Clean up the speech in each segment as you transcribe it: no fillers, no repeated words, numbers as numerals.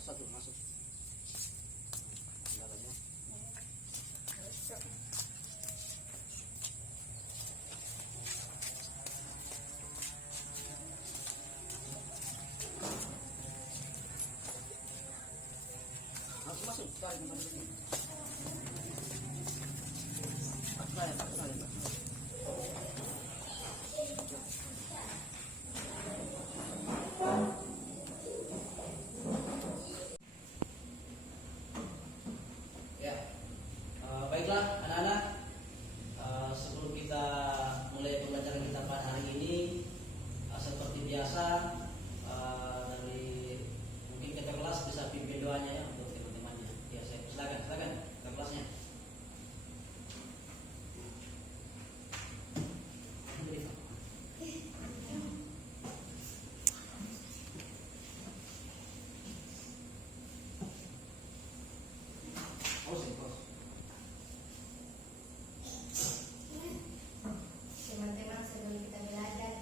satu masuk. Darahnya. Masuk, tarik masuk ini. Tarik. Baiklah anak-anak, sebelum kita mulai pembelajaran kita pada hari ini, seperti biasa, dari mungkin kita kelas bisa pimpin doanya ya untuk teman-temannya. Ya, silakan ke kelasnya. Teman-teman, sebelum kita belajar,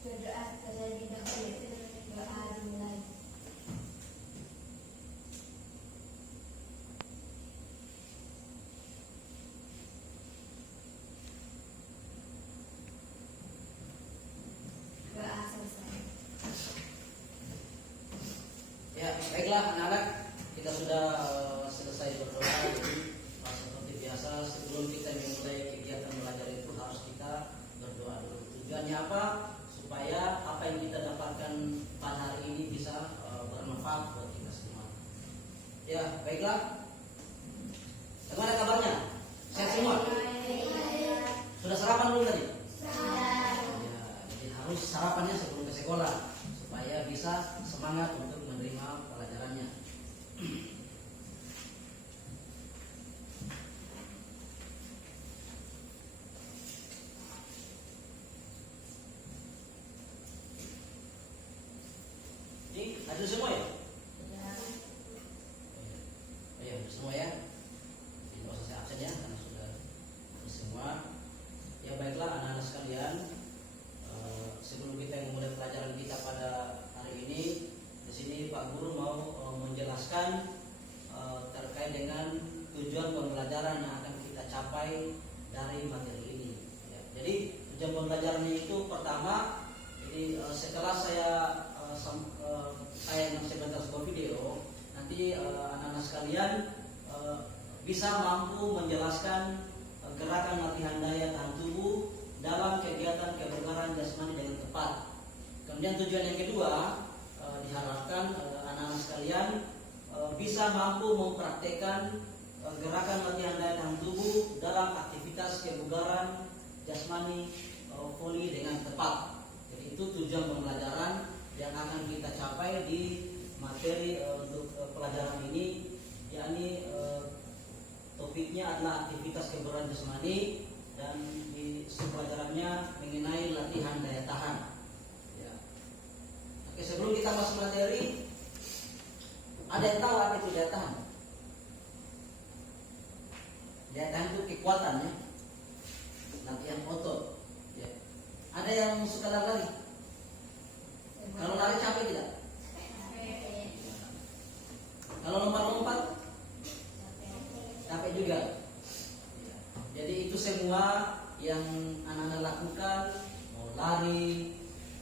berdoa terlebih dahulu. Doa dimulai. Doa selesai. Ya, baiklah anak-anak, kita sudah selesai berdoa. Jadi seperti biasa, sebelum kita memulai kegiatan belajar itu harus kita berdoa dulu. Tujuannya apa? Supaya apa yang kita dapatkan pada hari ini bisa bermanfaat buat kita semua. Ya, baiklah. Bagaimana kabarnya? Sehat semua? Sudah sarapan belum tadi? Ya, jadi harus sarapannya sebelum ke sekolah supaya bisa semangat untuk menerima pelajarannya. Ini hadir semua ya? Ya, semua ya. Ini nggak usah saya absen ya, karena sudah semua. Ya baiklah anak-anak sekalian, sebelum kita memulai pelajaran kita pada hari ini, di sini Pak Guru mau menjelaskan terkait dengan tujuan pembelajaran yang akan kita capai dari materi ini. Ya, jadi tujuan pembelajarannya itu pertama, jadi setelah saya sebentar sebuah video, nanti anak-anak sekalian bisa mampu menjelaskan gerakan latihan daya tahan tubuh dalam kegiatan kebugaran jasmani dengan tepat. Kemudian tujuan yang kedua, diharapkan anak-anak sekalian bisa mampu mempraktekkan gerakan latihan daya tahan tubuh dalam aktivitas kebugaran jasmani voli dengan tepat. Jadi itu tujuan pembelajaran yang akan kita capai di materi untuk pelajaran ini, yakni topiknya adalah aktivitas kebugaran jasmani dan di pelajarannya mengenai latihan daya tahan. Ya. Oke, sebelum kita masuk materi, ada yang tahu apa itu daya tahan? Daya tahan itu kekuatan ya, latihan otot. Ya. Ada yang suka lari? Kalau lari capek tidak? Kalau lompat-lompat? Capek juga. Jadi itu semua yang anak-anak lakukan, mau lari,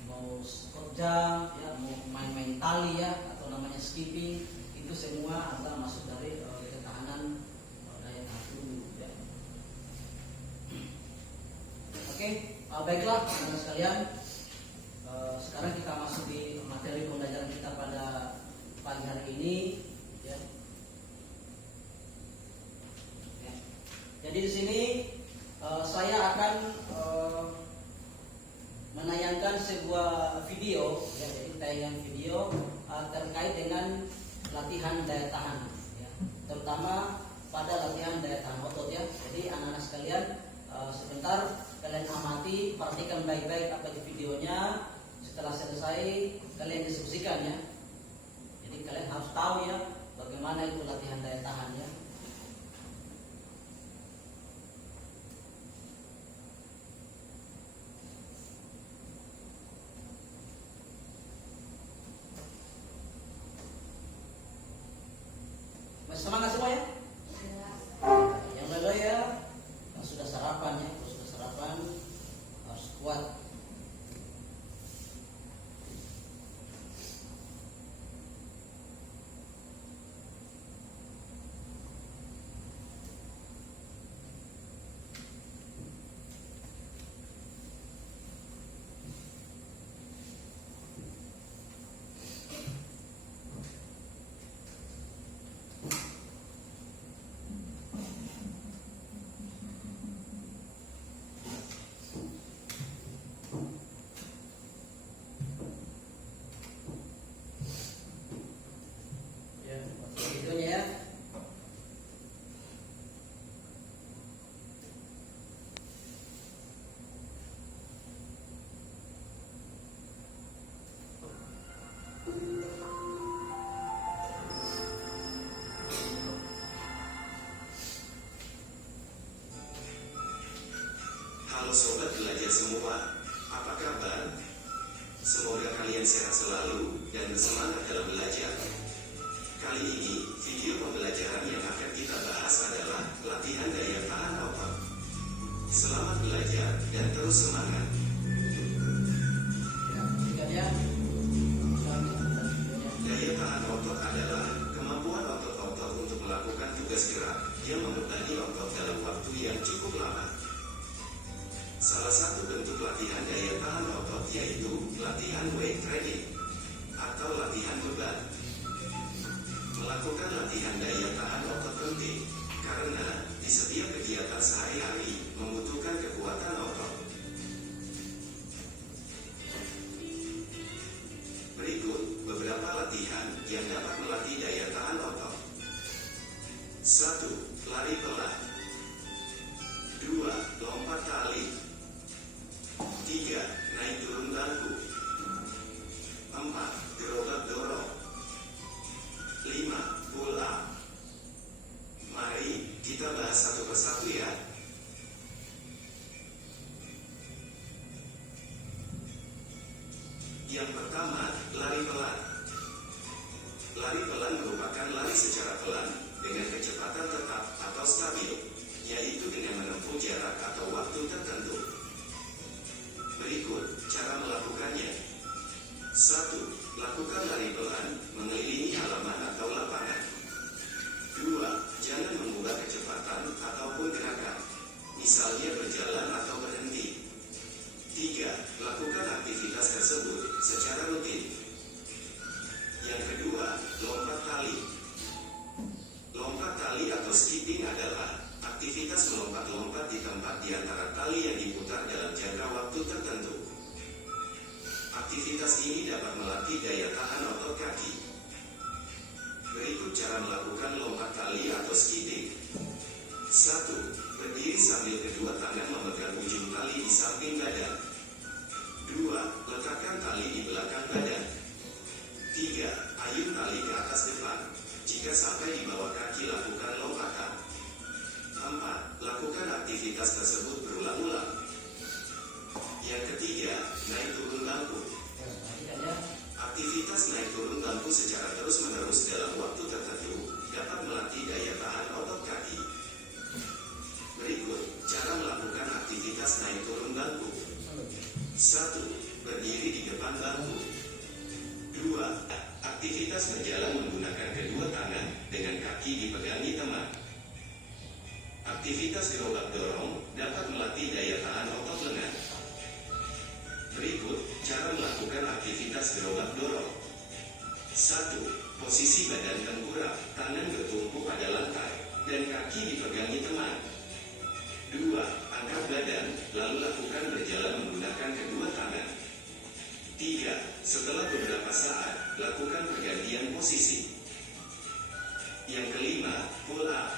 mau squat jump, ya, mau main-main tali ya, atau namanya skipping, itu semua adalah masuk dari ketahanan daya tahan tubuh. Ya. Oke, baiklah anak-anak sekalian. Sekarang kita masuk di materi pembelajaran kita pada pagi hari ini. Ya. Ya. Jadi di sini saya akan menayangkan sebuah video, ya, jadi tayangan video terkait dengan latihan daya tahan, ya, terutama pada latihan daya tahan otot ya. Jadi anak-anak sekalian, sebentar kalian amati, perhatikan baik-baik apa di videonya. Setelah selesai kalian diskusikan ya. Jadi kalian harus tahu ya bagaimana itu latihan daya tahan ya. Masih semangat semua ya? Yang lelah ya, yang sudah sarapan ya, kalau sudah sarapan harus kuat. Ya, videonya ya. Halo sobat belajar semua, apa kabar? Semoga kalian sehat selalu dan bersemangat dalam belajar. Kali ini, video pembelajaran yang akan kita bahas adalah latihan daya tahan otot. Selamat belajar dan terus semangat. Ya, sekalian. Daya tahan otot adalah kemampuan otot-otot untuk melakukan tugas gerak yang membebani otot dalam waktu yang cukup lama. Salah satu bentuk latihan daya tahan otot yaitu latihan weight training atau latihan beban. Melakukan latihan daya tahan otot penting karena di setiap kegiatan sehari-hari membutuhkan kekuatan otot. Berikut beberapa latihan yang dapat melatih daya tahan otot. 1. Lari pelan. 2. Lompat tali. 3. Naik turun bangku. 4. Gerobak dorong. 5. Pull up. Mari kita bahas satu persatu ya. Yang pertama, lari pelan. Lari pelan merupakan lari secara pelan dengan kecepatan tetap atau stabil, yaitu dengan menempuh jarak atau waktu tertentu. Berikut cara melakukannya. 1. Lakukan lari pelan mengelilingi halaman atau lapangan. 2. Jangan mengubah kecepatan ataupun gerakan, misalnya berjalan atau berhenti. 3. Lakukan aktivitas tersebut secara rutin. Yang kedua, lompat tali. Lompat tali atau skipping adalah aktivitas melompat-lompat di tempat di antara tali yang diputar dalam jangka waktu tertentu. Aktivitas ini dapat melatih daya tahan otot kaki. Berikut cara melakukan lompat tali atau skipping. 1. Berdiri sambil kedua tangan memegang ujung tali di samping badan. 2. Letakkan tali di belakang badan. 3. Ayun tali ke atas depan. Jika sampai di bawah kaki, lakukan lompatan. 4. Lakukan aktivitas tersebut berulang-ulang. Yang ketiga, naik turun bangku. Aktivitas naik turun bangku secara terus-menerus dalam waktu tertentu dapat melatih daya tahan otot kaki. Berikut cara melakukan aktivitas naik turun bangku. 1. Berdiri di depan bangku. 2. Aktivitas berjalan menggunakan kedua tangan dengan kaki dipegangi teman. Aktivitas gerobak dorong dapat melatih daya tahan otot lengan. Berikut cara melakukan aktivitas gerobak dorong. 1. Posisi badan tengkurap, tangan bertumpu pada lantai, dan kaki dipegangi teman. 2. Angkat badan, lalu lakukan berjalan menggunakan kedua tangan. 3. Setelah beberapa saat, lakukan pergantian posisi. Yang kelima, pull up.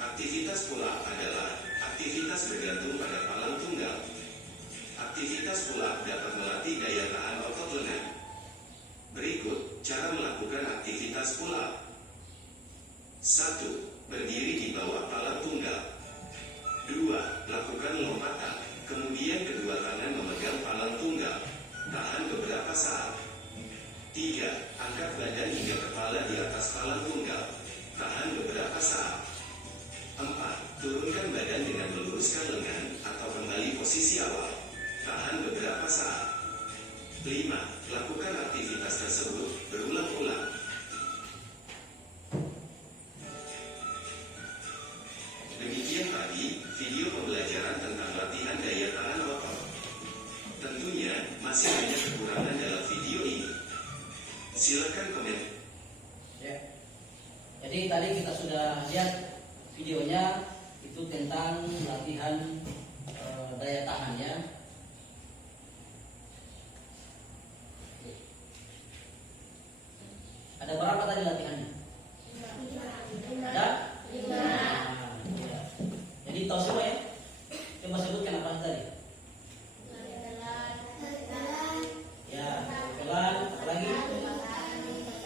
Aktivitas pull up adalah aktivitas bergantung pada palang tunggal. Aktivitas pull up dapat melatih daya tahan otot lengan. Berikut cara melakukan aktivitas pull up. 1. Berdiri di bawah palang tunggal. 2. Lakukan lompatan, kemudian kedua tangan memegang palang tunggal. Tahan beberapa saat. 3. Angkat badan hingga kepala di atas palang tunggal. Tahan beberapa saat. 4. Turunkan badan dengan meluruskan lengan atau kembali posisi awal. Tahan beberapa saat. 5. Lakukan aktivitas tersebut berulang-ulang. Demikian tadi video pembelajaran tentang latihan daya tahan otot. Tentunya masih banyak kekurangan dalam video ini. Silakan komen. Ya. Jadi tadi kita sudah lihat videonya itu tentang latihan daya tahan ya. Ada berapa tadi latihannya? Ada? Nah, ya. Jadi tahu semua ya? Coba sebutkan apa tadi? Ya, pelan, apa lagi?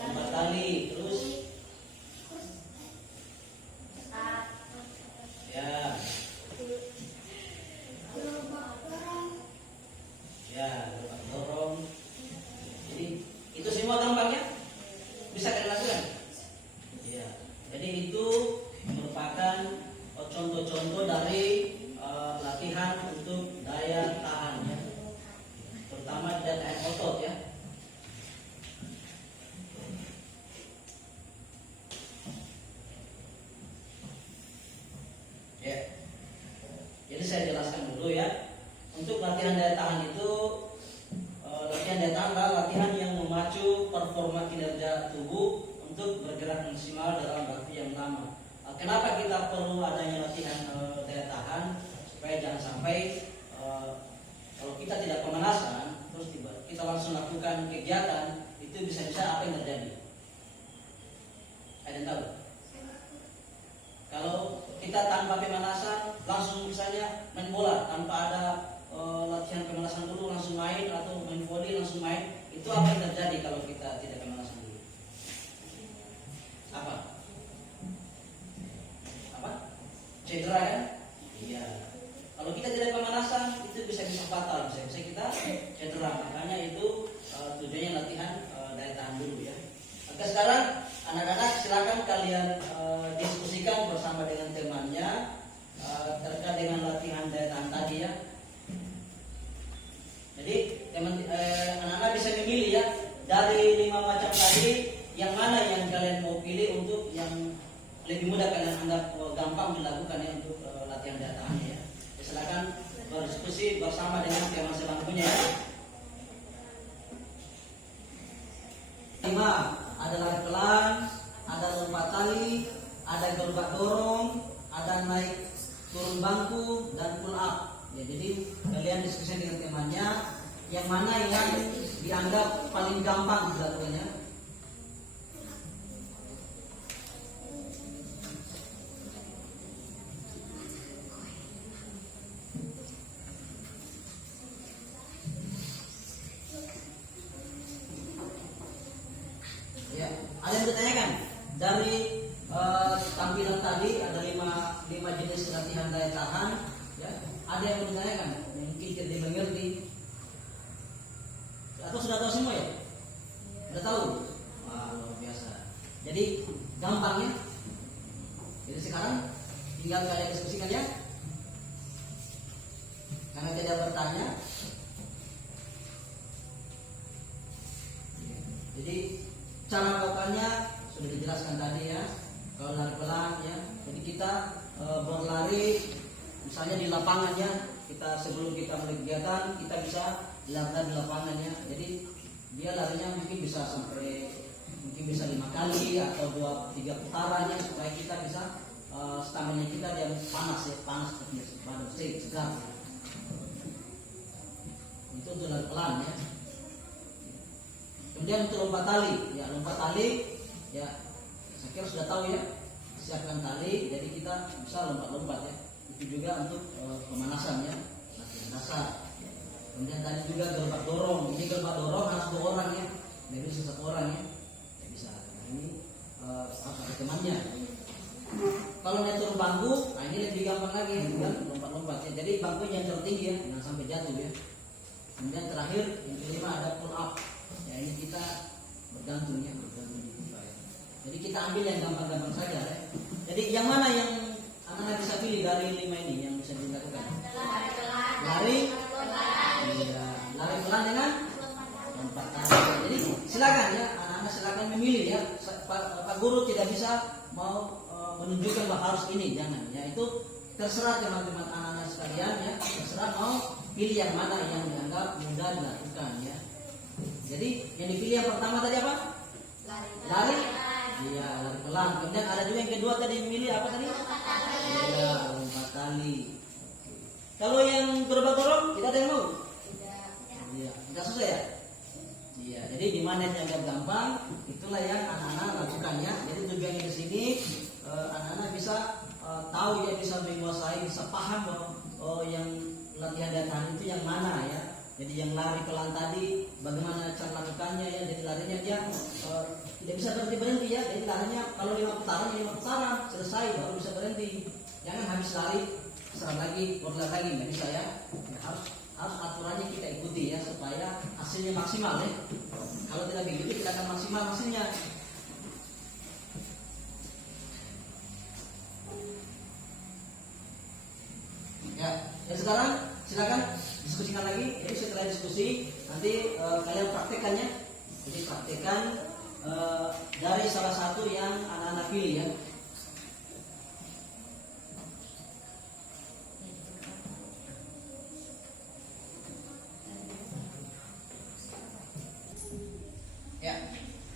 Lompat tali, terus ya, ya, lompat dorong. Jadi itu semua gampang ya? Bisa kalian lakukan? Ya. Jadi itu merupakan contoh-contoh dari latihan untuk daya tahan ya. Terutama daya tahan otot ya. Ya. Jadi saya jelaskan dulu ya. Untuk latihan daya tahan itu latihan daya tahan adalah latihan yang memacu performa kinerja tubuh untuk bergerak maksimal dalam waktu yang lama. Kenapa kita perlu adanya latihan daya tahan? Supaya jangan sampai kalau kita tidak pemanasan terus kita langsung lakukan kegiatan, itu bisa-bisa apa yang terjadi? Ada yang tahu? Kalau kita tanpa pemanasan langsung misalnya main bola tanpa ada latihan pemanasan dulu langsung main, atau main volley langsung main, itu apa yang terjadi kalau kita tidak pemanasan dulu? Apa? Cedera kan? Iya. Kalau kita tidak pemanasan itu bisa fatal, bisa kita cedera. Makanya itu tujuannya latihan daya tahan dulu ya. Oke, sekarang anak-anak silakan kalian diskusikan bersama dengan temannya terkait dengan latihan daya tahan tadi ya. Jadi anak-anak bisa memilih ya dari 5 macam tadi, yang mana yang kalian mau pilih untuk yang lebih mudah kalian anggap gampang dilakukan ya untuk latihan daya tahannya ya. Silakan berdiskusi bersama dengan teman sebangkunya ya. 5. Ada lari pelan, ada lompat tali, ada gerbak dorong, ada naik turun bangku, dan pull up. Ya, jadi kalian diskusi dengan temannya yang mana yang dianggap paling gampang dilakukannya. Ya, ada yang ditanyakan dari tampilan tadi ada 5 jenis latihan daya tahan. Ya, ada yang ditanyakan, mungkin tidak mengerti atau sudah tahu semua ya? Sudah tahu? Wah, luar biasa. Jadi gampang ya. Jadi sekarang tinggal kalian diskusikan ya. Karena tidak bertanya. Jadi cara melakukannya sudah dijelaskan tadi ya. Kalau lari pelan ya. Jadi kita berlari misalnya di lapangan ya. Kita sebelum kita mulai kegiatan kita bisa lari di lapangannya. Jadi dia larinya mungkin bisa sampai 5 kali atau 2-3 putarannya supaya kita bisa stamina kita yang panas ya, panas badan segar. Itu untuk lari pelan ya. Kemudian untuk lompat tali ya saya kira sudah tahu ya, siapkan tali jadi kita bisa lompat-lompat ya. Itu juga untuk pemanasan ya, latihan dasar. Kemudian tadi juga gerbak dorong. Ini gerbak dorong harus 2 orang ya, jadi 1 orang ya. Ya bisa. Ini pakai temannya. Kalau naik turun bangku, nah ini lebih gampang lagi kan, lompat-lompat ya. Jadi bangkunya yang tertinggi ya, jangan sampai jatuh ya. Kemudian terakhir yang kelima ada pull up. Ya ini kita bergantung di pipa ya. Jadi kita ambil yang gampang-gampang saja ya. Jadi yang mana yang anak-anak bisa pilih dari 5 ini yang bisa dilakukan? Lari, iya, lari pelan dengan lompat kaki. Jadi silakan ya, anak-anak silakan memilih ya. Pak Guru tidak bisa mau menunjukkan bahwa harus ini, jangan. Ya itu terserah teman-teman anak-anak sekalian ya, terserah mau pilih yang mana yang dianggap mudah dilakukan ya. Jadi yang dipilih yang pertama tadi apa? Lari. Iya, lari pelan. Kemudian ada juga yang kedua tadi memilih apa tadi? Iya, lompat tali. Kalau yang gerobak-gerobak tidak ada yang mau? Iya, tidak susah ya? Iya, jadi di mana yang dianggap gampang, itulah yang anak-anak lakukan ya. Jadi tujuannya di sini anak-anak bisa tahu ya, bisa menguasai, bisa paham bahwa yang latihan daya tahan itu yang mana ya. Jadi yang lari pelan tadi bagaimana cara lakukannya ya. Jadi larinya dia tidak bisa berhenti ya. Jadi larinya kalau 5 putaran 5 putaran selesai baru bisa berhenti. Jangan habis lari serang lagi, berlari lagi, nggak bisa ya. Harus aturannya kita ikuti ya supaya hasilnya maksimal ya. Kalau tidak begitu tidak akan maksimal hasilnya. Ya, dan sekarang silakan diskusikan lagi. Jadi setelah diskusi nanti kalian praktekannya. Jadi praktekan dari salah satu yang anak-anak pilih ya. Ya,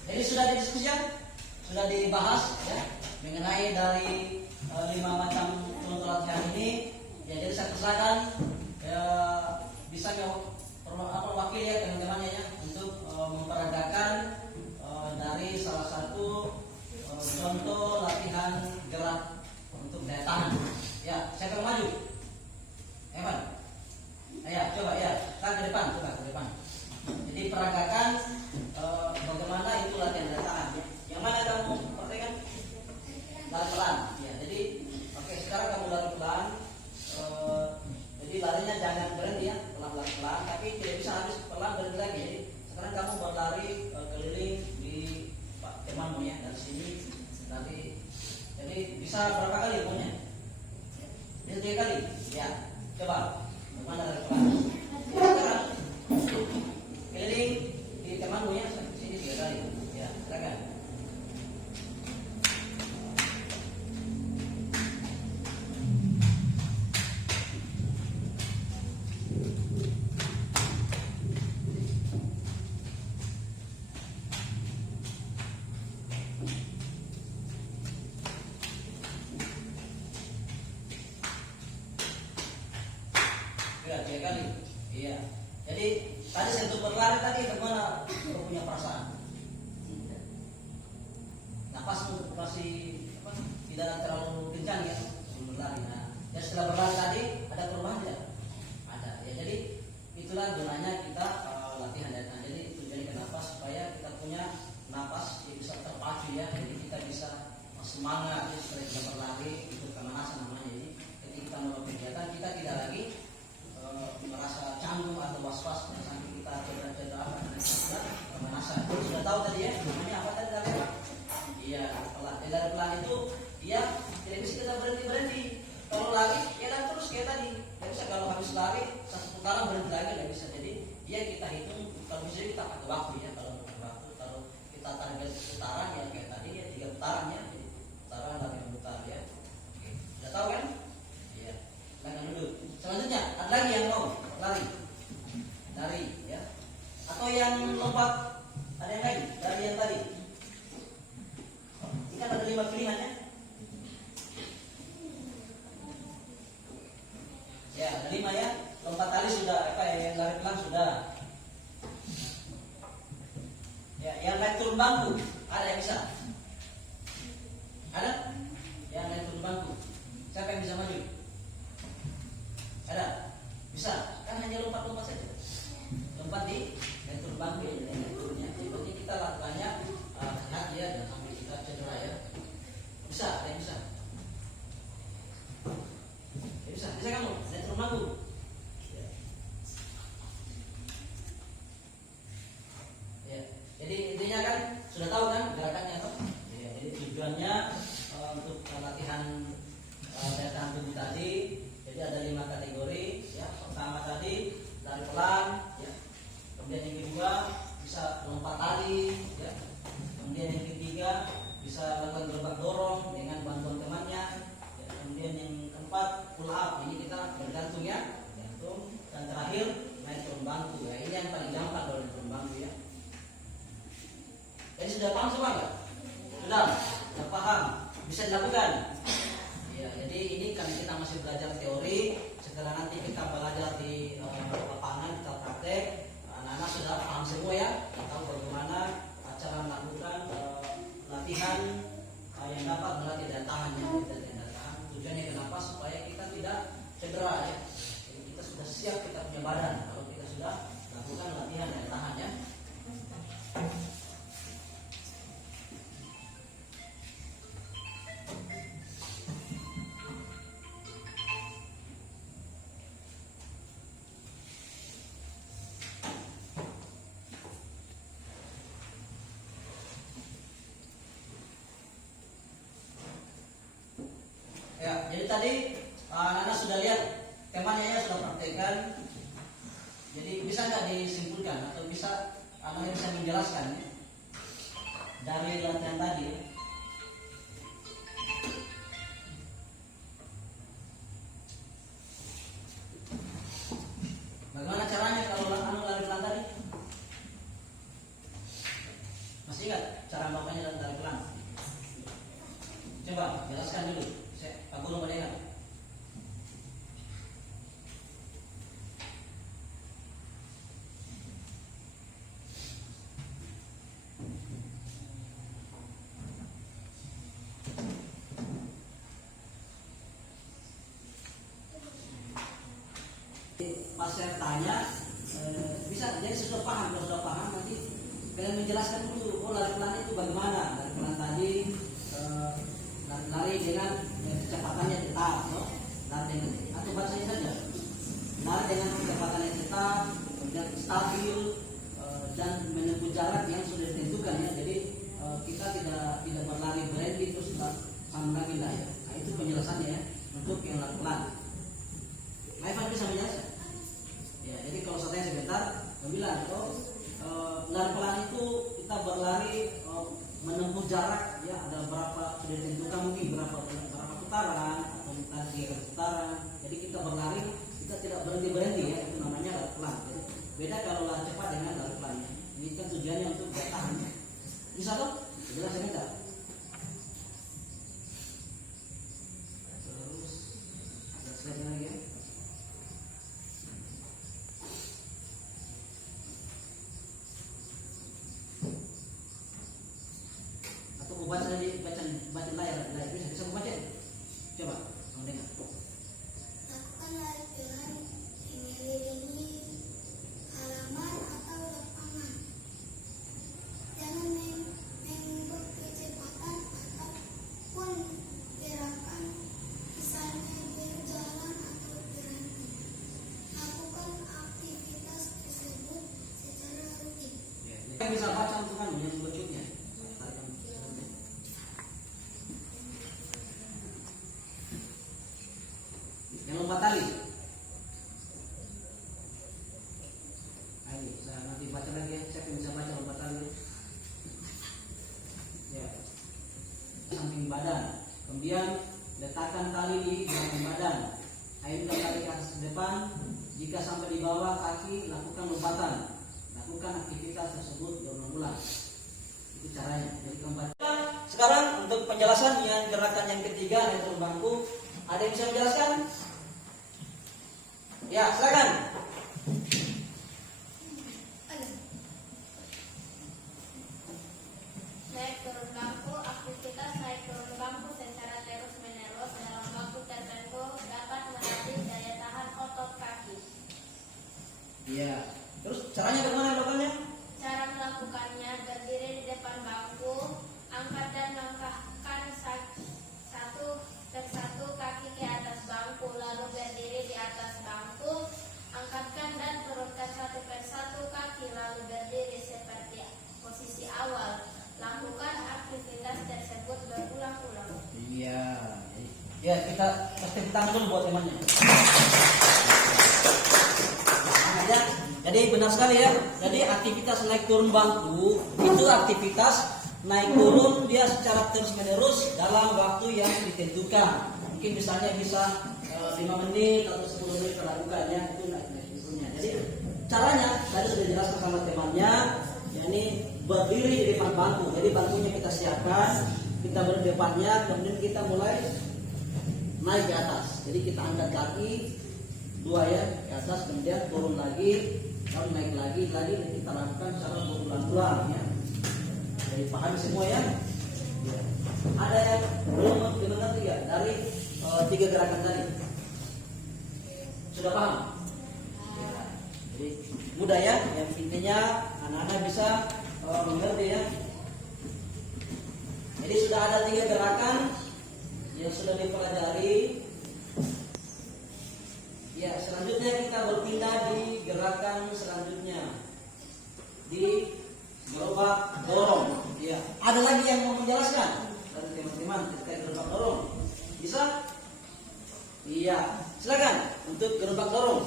jadi sudah didiskusikan, sudah dibahas ya mengenai dari 5 macam contoh latihan ini. Ya, jadi saya persilakan bisa wakil ya teman-temannya ya untuk memperagakan dari salah satu contoh latihan gerak untuk daya tahan. Ya, siapa yang maju? Evan. Ya, coba ya, ke depan, coba ke depan. Jadi peragakan bagaimana itu latihan daya tahan ya. Yang mana kamu perhatikan? Lari pelan. Ya, jadi oke, sekarang kamu lari pelan. Jadi larinya jangan berhenti ya, pelan-pelan, tapi tidak bisa habis pelan berhenti lagi. Jadi sekarang kamu berlari keliling di temanmu ya, dari sini nanti. Jadi bisa berapa kali umumnya? Bisa 3 kali. Ya, coba. Bagaimana lari pelan? Ya, sekarang keliling di temanmu ya, sini 3 kali. Ya, silakan. Ya, 3 kali. Iya. Jadi tadi saya untuk berlari tadi bagaimana kau punya perasaan? Napasmu masih tidak terlalu kencang ya sebelum berlari. Nah, ya setelah berlari tadi ada perubahan tidak? Ada. Ya, jadi itulah gunanya kita latihan daya tahan. Jadi tujuannya kenapa? Supaya kita punya napas yang bisa terpacu ya. Jadi kita bisa semangat ya, supaya kita berlari itu pemanasan namanya. Jadi ketika kita melakukan kegiatan kita tidak lagi merasa canggung atau was-was sampai kita cedera-cedera apa dan kita pemanasan. Sudah tahu tadi ya namanya apa tadi lari pelan? Iya, lari pelan itu dia tidak bisa kita berhenti. Kalau lari ya lari terus kayak tadi. Tidak bisa kalau habis lari 1 putaran berhenti lagi tidak bisa. Jadi dia kita hitung kalau bisa kita pakai waktu ya kalau waktu. Kalau kita target putaran ya kayak tadi ya 3 putaran ya. Jadi putaran lari putar ya. Oke, sudah tahu kan? Iya. Silakan duduk. Selanjutnya ada lagi yang mau lari ya, atau yang lompat, ada yang lagi dari yang tadi. Ini kan ada 5 pilihannya. Ya, ada 5 ya. Lompat tali sudah, yang lari pelan sudah. Ya, yang naik turun bangku ada yang bisa? Ada? Yang naik turun bangku. Siapa yang bisa maju? Ada? Bisa? Kan hanya lompat-lompat saja. Lompat di naik turun bangku ya, naik turunnya. Jadi kita lakukannya hati ya, dan sampai kita cedera ya. Bisa? Ada yang bisa? Ya, bisa? Bisa kamu? Naik turun bangku. Ya. Jadi intinya kan sudah tahu kan gerakannya apa? Ya, jadi Jadi sudah paham semua nggak? Sudah paham, bisa dilakukan. Ya, jadi ini kan kita masih belajar teori. Setelah nanti kita belajar di lapangan, kita praktek. Anak-anak sudah paham semua ya, tahu bagaimana cara melakukan latihan yang dapat melatih daya tahan ya. Tujuannya kenapa? Supaya kita tidak cedera ya. Jadi kita sudah siap, kita punya badan kalau kita sudah lakukan latihan daya tahan ya. Ya, jadi tadi anak-anak sudah lihat temanya ya, sudah praktekkan. Jadi bisa nggak disimpulkan atau bisa anak bisa menjelaskan ya, dari latihan tadi? Bagaimana caranya kalau anak lari pelan tadi? Masih ingat cara melakukannya lari pelan? Coba jelaskan dulu. Pak Guru Merdeka. Pas saya tanya, bisa jadi sudah paham, kalau sudah paham nanti kalian menjelaskan dulu. Oh, lari pelan itu bagaimana? Lari pelan tadi lari dengan kecepatannya tetap, no? Lari dengan atau bahasanya saja. Lari dengan kecepatannya tetap, dan stabil dan menempuh jarak yang sudah ditentukan ya. Jadi kita tidak berlari berhenti terus sama lagi lah ya. Nah, itu penjelasannya ya untuk yang lari pelan. Maifan bisa menjelaskan? Ya, jadi kalau saya tanya sebentar, saya bilang lari pelan itu kita berlari menempuh jarak ya, ada berapa sudah ditentukan, mungkin berapa putaran atau tadi putaran. Jadi kita berlari, kita tidak berhenti ya, itu namanya lari pelan. Jadi beda kalau lari cepat dengan lari pelan ya. Ini kan tujuannya untuk daya tahan. Bisa toh? Jelas sebentar. Terus ada slide lagi ya. Baca layar bisa membaca. Coba kamu dengar. Lakukan lari pelan mengelilingi halaman atau lapangan. Jangan membuat kecepatan ataupun gerakan, misalnya berjalan atau berhenti. Lakukan aktivitas tersebut secara rutin. Kita bisa baca untuk kamu yang berikutnya. Yang lompat tali. Ayo, saya nanti baca lagi ya. Siapa yang bisa baca lompat tali? Ya. Samping badan. Kemudian letakkan tali di belakang badan. Ayunkan tali ke atas depan. Jika sampai di bawah kaki, lakukan lompatan. Lakukan aktivitas tersebut berulang-ulang. Itu caranya. Jadi keempat. Sekarang untuk penjelasan yang gerakan yang ketiga, naik turun bangku. Ada yang bisa menjelaskan? Ya, silakan. Naik turun bangku, aktivitas naik turun bangku secara terus-menerus dalam waktu tertentu dapat melatih daya tahan otot kaki. Iya. Terus caranya bagaimana melakukannya? Cara melakukannya: berdiri di depan bangku, angkat dan langkahkan satu persatu kaki ke atas bangku, lalu berdiri di atas bangku, angkatkan dan turunkan satu persatu kaki, lalu berdiri seperti posisi awal. Lakukan aktivitas tersebut berulang-ulang. Iya. Ya, kita pasti tangan dulu buat temannya. Nah, ya. Jadi benar sekali ya. Jadi aktivitas naik turun bangku itu aktivitas naik turun dia secara terus menerus dalam waktu yang ditentukan. Mungkin misalnya bisa 5 menit atau 10 menit melakukannya, itu naik turunnya. Jadi caranya tadi sudah jelaskan sama temannya, yakni berdiri di depan bangku persiapkan, kita berdiri di depannya, kemudian kita mulai naik ke atas. Jadi kita angkat kaki dua ya ke atas, kemudian turun lagi, lalu naik lagi, dan kita lakukan secara berulang-ulang ya. Jadi paham semua ya? Ya. Ada yang belum mengerti ya dari 3 gerakan tadi? Sudah paham? Ya. Jadi mudah ya, yang intinya anak-anak bisa mengerti ya. Jadi sudah ada 3 gerakan yang sudah dipelajari. Ya, selanjutnya kita berpindah di gerakan selanjutnya di gerobak dorong. Ya, ada lagi yang mau menjelaskan dari teman-teman terkait gerobak dorong? Bisa? Iya, silakan untuk gerobak dorong.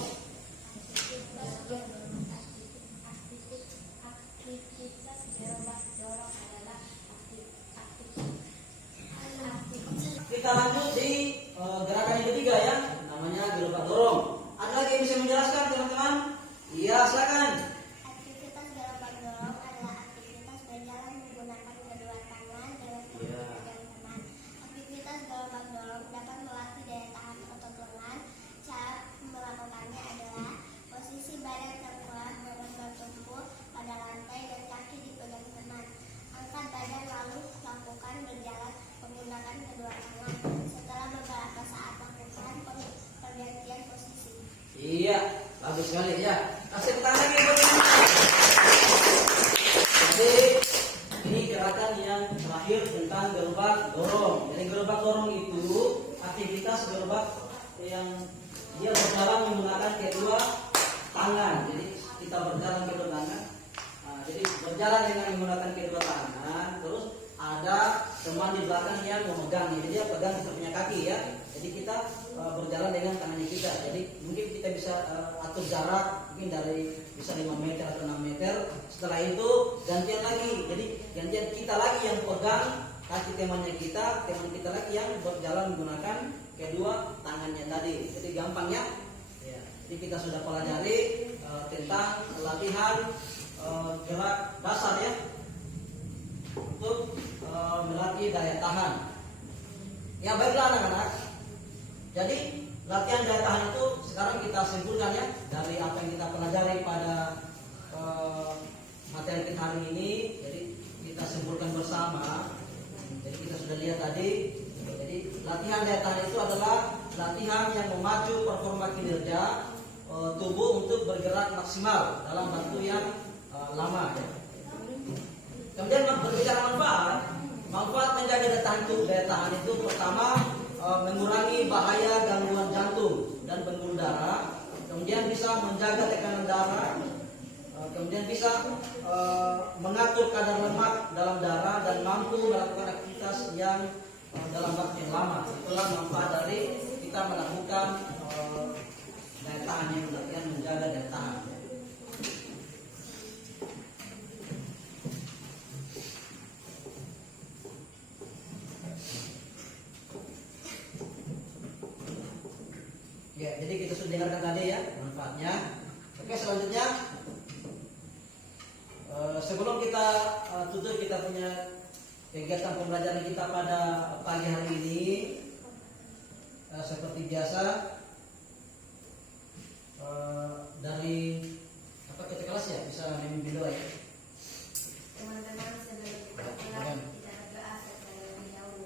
Kita lanjut di gerakan yang ketiga ya, namanya gerobak dorong. Ada lagi yang bisa menjelaskan teman-teman? Iya, silakan. Aktivitas gerobak dorong adalah aktivitas berjalan menggunakan kedua tangan dengan Iya. pegang kanan. Aktivitas gerobak dorong dapat melatih daya tahan otot lengan. Cara melakukannya adalah posisi badan terbelah dengan bertumpu pada lantai dan kaki dipegang kanan. Angkat badan lalu lakukan berjalan menggunakan kedua tangan. Setelah beberapa saat lakukan pergantian posisi. Iya, bagus sekali ya. Kasih tepuk tangan lagi buat teman. Jadi ini gerakan yang terakhir tentang gerobak dorong. Jadi gerobak dorong itu aktivitas gerobak yang dia berjalan menggunakan kedua tangan. Jadi kita berjalan kedua tangan. Nah, jadi berjalan dengan menggunakan kedua tangan. Terus ada teman di belakang yang memegang. Jadi dia pegang kita punya kaki ya. Jadi kita berjalan dengan tangannya kita. Jadi mungkin kita bisa atur jarak mungkin dari bisa 5 meter atau 6 meter. Setelah itu gantian lagi. Jadi gantian kita lagi yang pegang kaki temannya kita, teman kita lagi yang berjalan menggunakan kedua tangannya tadi. Jadi gampang ya. Ya. Jadi kita sudah pelajari tentang latihan gerak dasar ya untuk melatih daya tahan. Ya baiklah anak-anak. Jadi latihan daya tahan itu sekarang kita simpulkan ya dari apa yang kita pelajari pada materi kita hari ini. Jadi kita simpulkan bersama. Jadi kita sudah lihat tadi. Jadi latihan daya tahan itu adalah latihan yang memacu performa kinerja tubuh untuk bergerak maksimal dalam waktu yang lama. Ya. Kemudian berbicara manfaat menjaga daya tahan itu pertama mengurangi bahaya gangguan jantung dan pembuluh darah, kemudian bisa menjaga tekanan darah, kemudian bisa mengatur kadar lemak dalam darah dan mampu melakukan aktivitas yang dalam waktu yang lama. Itulah manfaat dari kita melakukan daya tahan yang latihan menjaga daya tahan. Ya, jadi kita sudah dengarkan tadi ya manfaatnya. Oke, selanjutnya sebelum kita tutup kita punya kegiatan pembelajaran kita pada pagi hari ini, seperti biasa dari apa kita kelas ya bisa memimpin doa ya. Teman-teman sebelum kita pulang kita berdoa terlebih dahulu.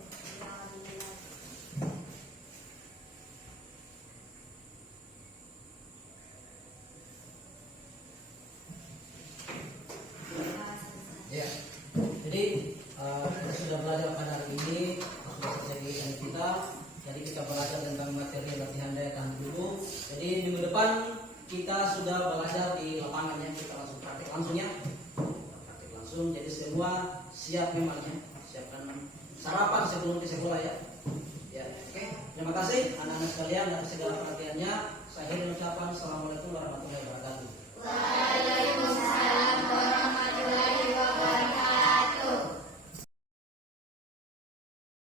Ya, jadi kita sudah belajar pada hari ini, sudah selesai kegiatan kita. Jadi kita belajar tentang materi latihan daya tahan tubuh. Jadi minggu depan kita sudah belajar di lapangannya, kita langsung praktik langsung ya. Praktik langsung. Jadi semua siap memangnya, siapkan sarapan sebelum ke sekolah ya. Ya, oke. Terima kasih anak-anak sekalian atas segala perhatiannya. Saya ingin mengucapkan selamat